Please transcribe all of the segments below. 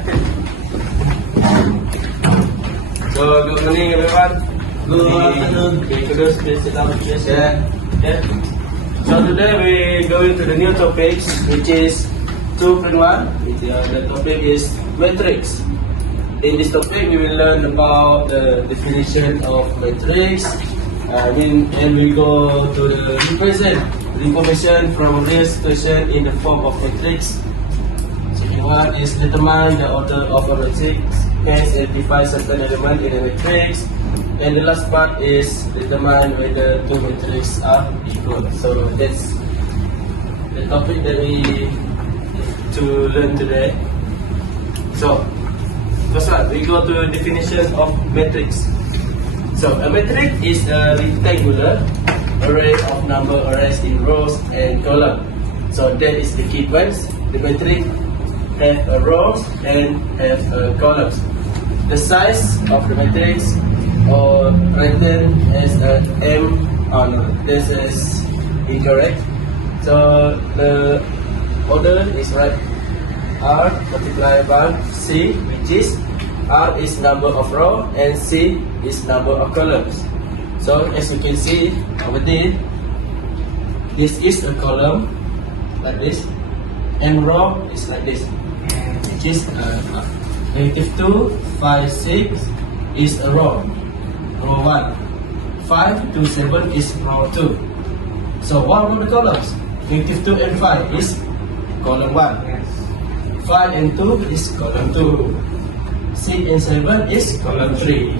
So, good morning everyone. Good afternoon. Please sit down, please. Yeah. So today we going to the new topics, which is 2.1. The topic is matrix. In this topic, we will learn about the definition of matrix, and we go to the represent the information from real situation in the form of matrix. Second one is determine the order of a matrix, hence identify certain element in a matrix. And the last part is determine whether two matrices are equal. So that's the topic that we need to learn today. So first one, we go to definition of matrix. So a matrix is a rectangular array of number arranged in rows and columns. So that is the key points. The matrix have a rows and have a columns. The size of the matrix or written as a M. Oh no, this is incorrect. So the order is right. R multiplied by C, which is R is number of row and C is number of columns. So as you can see over there, this is a column like this, and row is like this, which is -2, 5, 6 is a row. Row 1. 5 to 7 is row 2. So what about the columns? -2 and 5 is column 1. 5 and 2 is column 2. 6 and 7 is column 3.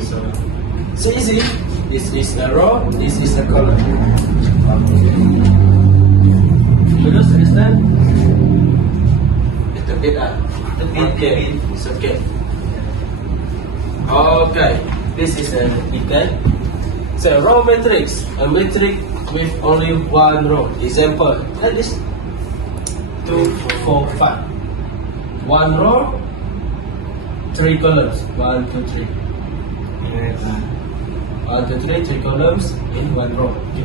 So easy. This is a row, this is a column. You understand? It's a bit okay. It's okay. Okay. This is a detail. So row matrix, a matrix with only one row. Example, like this: 2, 4, 5. One row, 3 columns. 1, 2, 3. 1, 2, 3, 3 columns in one row. Okay.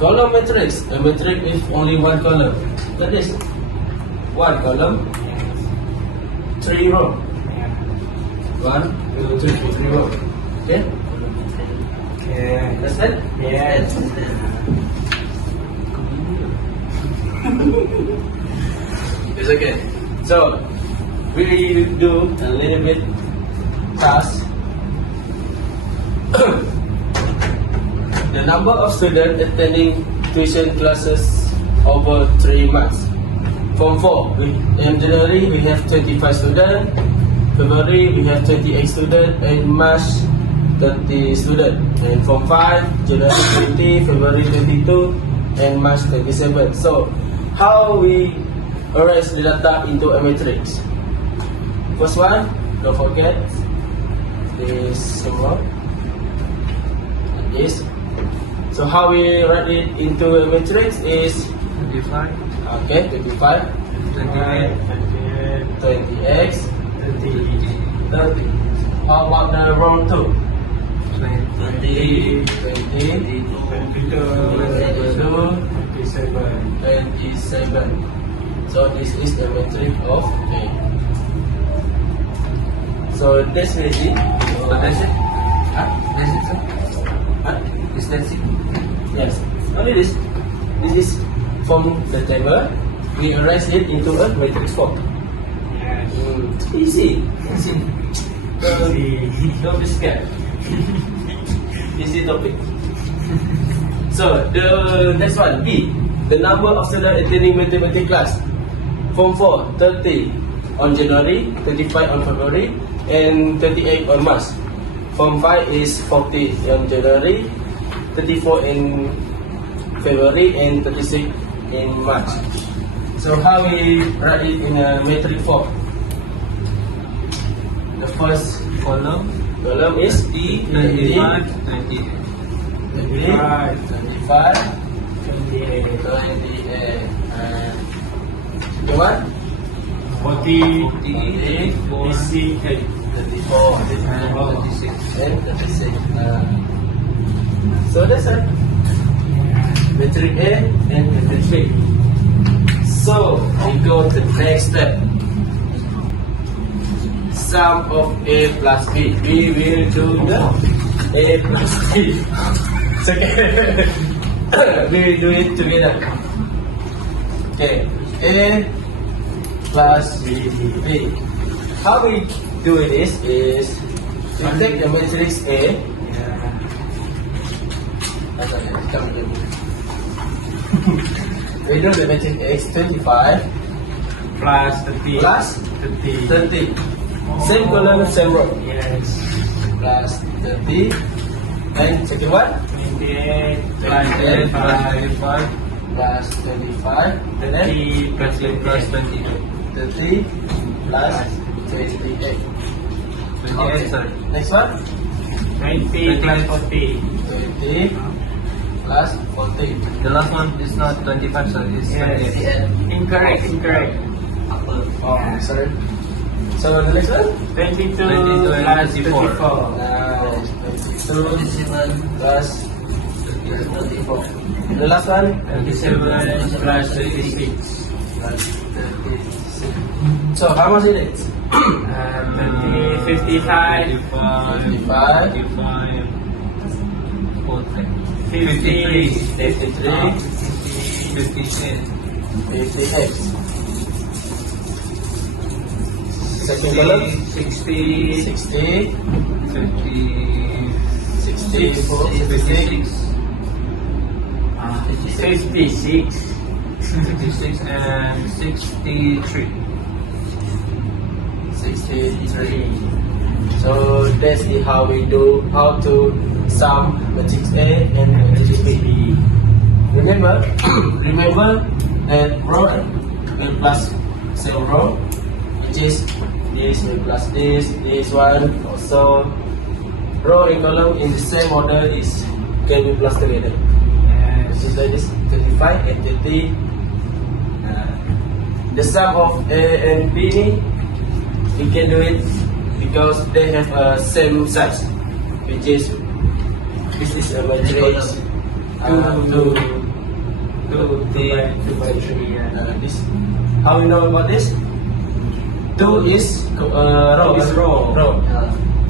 Column matrix, a matrix with only one column. Like this: 1 column, 3 row. 1, 2, 3, 3 row. Okay? Understand? Yes. It's okay. So we do a little bit task. The number of students attending tuition classes over 3 months. Form 4, in January we have 25 students. February we have 28 students, and March 30 students. And Form 5, January 20, February 22, and March 27. So how we arrange the data into a matrix? First one, don't forget this symbol, like this. So how we write it into a matrix is 25. okay, 25, 20x, 30. How about the row 2? 20, 22, 27. So this is the matrix of A. So that's easy. That's it? Huh? That's it, sir? Huh? Is that it? Yes. Only this. This is from the table. We arrange it into a matrix form. Yes. Easy. Easy. Don't be scared. Easy topic. So the next one, B. The number of students attending mathematics class. Form 4, 30 on January, 35 on February, and 38 on March. Form 5 is 40 on January, 34 in February, and 36 in March. So how we write it in a matrix form? The first column is T, 25, 28. The one? 40, 48, 48, 34, 36, and 36. So that's it. Matrix A and matrix B. So we go to the next step. sum of A plus B. We will do the A plus B. Second, we will do it together. Okay, A plus B. How we do this is we take the matrix A. We do the matrix A is 25 Plus 30. plus 30. 30. Same column, same row. Yes. Plus 30. And second one 28 plus 28 25. plus 25. And then 30 plus 28. 30 plus 28. 28, sorry. Next one 20 plus 40. 20 plus 40. The last one is not 25, sorry. It's Yes. 28. Incorrect. Oh, sorry. So the next one? 22 22 and plus 34. 34. Nice. 22 plus 34. The last one? 27 plus 36. Plus 36. So how much is it? 50, 55, 55, 50, 53, 58. 58. Second column? 60, 60, 54, 56, 56. 56 and 63. 63. So that's how we do how to sum matrix A and matrix B. Remember that row will plus same row, which is this will plus this one also. Row and column in the same order is can be plus together. Which is like this 25 and 30. The sum of A and B, we can do it because they have a same size, which is this is a matrix. This how we know about this? 2 is row. Row.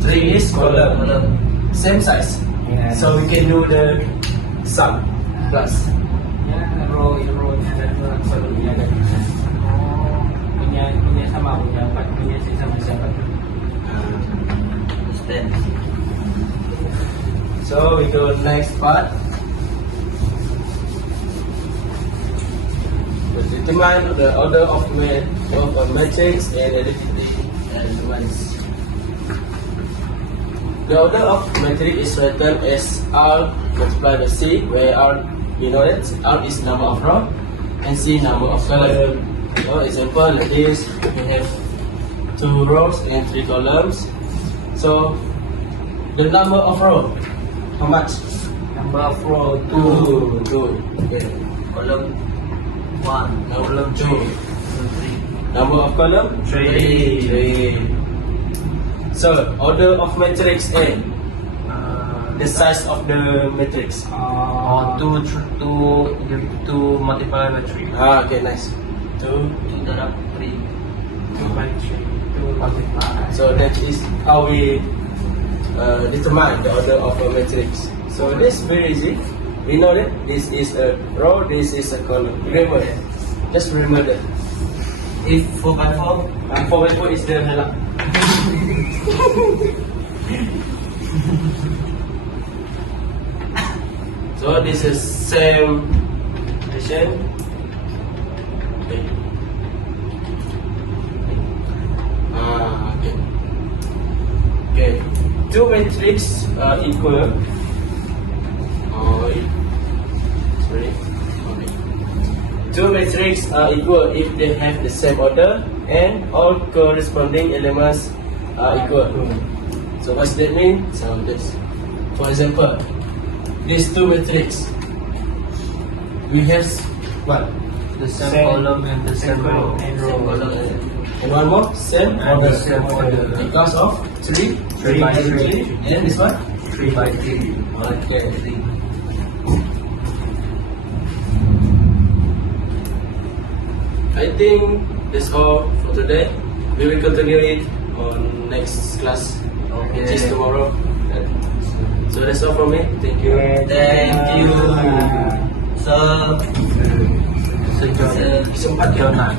3 is column. Same size. Yes. So we can do the sum plus. Row niya dan selalu niya dan punya sama punya 4 punya sama siapa So we go next part. To determine the order of a matrix and identity elements. The order of matrix is written as R multiplied by C, where R, you know that R is number of row and C number of column. For example, like this, we have 2 rows and 3 columns. So the number of row, how much? number of row 2. Okay. Column 1, Column 2. 3. Number of column? 3. So order of matrix A, the size of the matrix. Oh, 2 multiplied by 3. Okay, nice. 2. 2 darab 3. 2 by 3 2 multiply So that is how we determine the order of a matrix. So this is very easy. We know that this is a row, this is a column. Remember that. Just remember that. If 4 by 4, 4 by 4 is the halak. So this is same question. Okay. Okay. Okay. 2 matrices are equal. Sorry. Okay. 2 matrices are equal if they have the same order and all corresponding elements are equal. So what's that mean? So this, for example, these 2 matrices, we have what? the same Same. column and the same row. and Same row. column And one more, same and order. the same order. Because of 3 3 by 3. 3. And this one? 3 by 3. Okay. 3. I think that's all for today. We will continue it on next class, Okay. which is tomorrow. So that's all from me. Thank you. Thank you. So, Sempat Jonah.